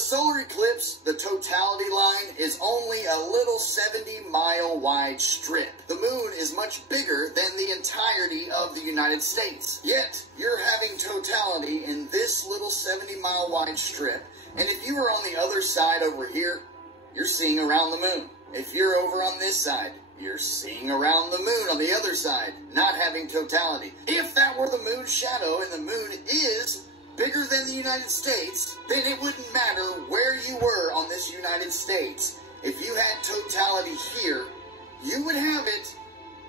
solar eclipse, the totality line is only a little 70-mile wide strip. The moon is much bigger than the entirety of the United States. Yet, you're having totality in this little 70-mile wide strip, and if you were on the other side over here, you're seeing around the moon. If you're over on this side, you're seeing around the moon on the other side, not having totality. If that were the moon's shadow and the moon is bigger than the United States, then it wouldn't matter where you were on this United States. If you had totality here, you would have it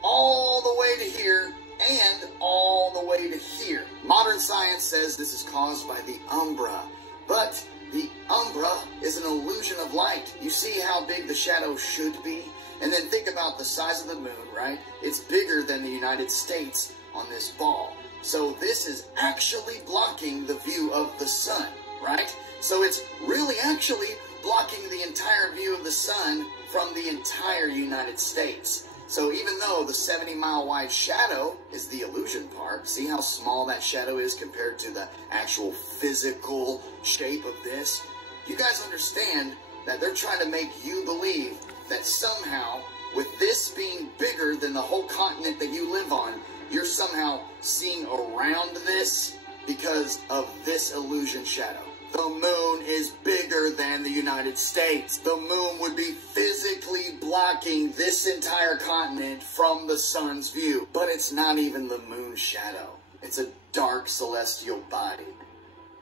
all the way to here and all the way to here. Modern science says this is caused by the umbra, but the umbra is an illusion of light. You see how big the shadow should be? And then think about the size of the moon, right? It's bigger than the United States on this ball. So this is actually blocking the view of the sun, right? So it's really actually blocking the entire view of the sun from the entire United States. So even though the 70-mile wide shadow is the illusion part, see how small that shadow is compared to the actual physical shape of this? You guys understand that they're trying to make you believe that somehow, with this being bigger than the whole continent that you live on, you're somehow seeing around this because of this illusion shadow. The moon is bigger than the United States. The moon would be physically blocking this entire continent from the sun's view. But it's not even the moon's shadow. It's a dark celestial body.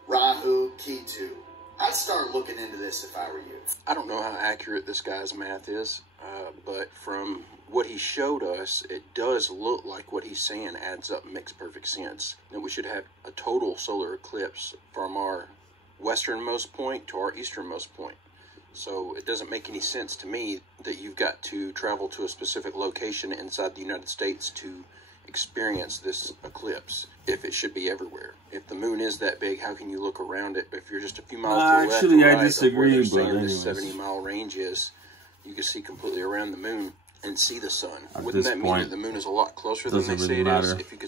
Rahu Ketu. I'd start looking into this if I were you. I don't know how accurate this guy's math is, but from what he showed us, it does look like what he's saying adds up and makes perfect sense. That we should have a total solar eclipse from our westernmost point to our easternmost point. So it doesn't make any sense to me that you've got to travel to a specific location inside the United States to experience this eclipse, if it should be everywhere. If the moon is that big, how can you look around it? If you're just a few miles to the left or right I disagree, of where they're saying but this 70-mile range is, you can see completely around the moon and see the sun. Wouldn't that mean that the moon is a lot closer than they say it is? If you could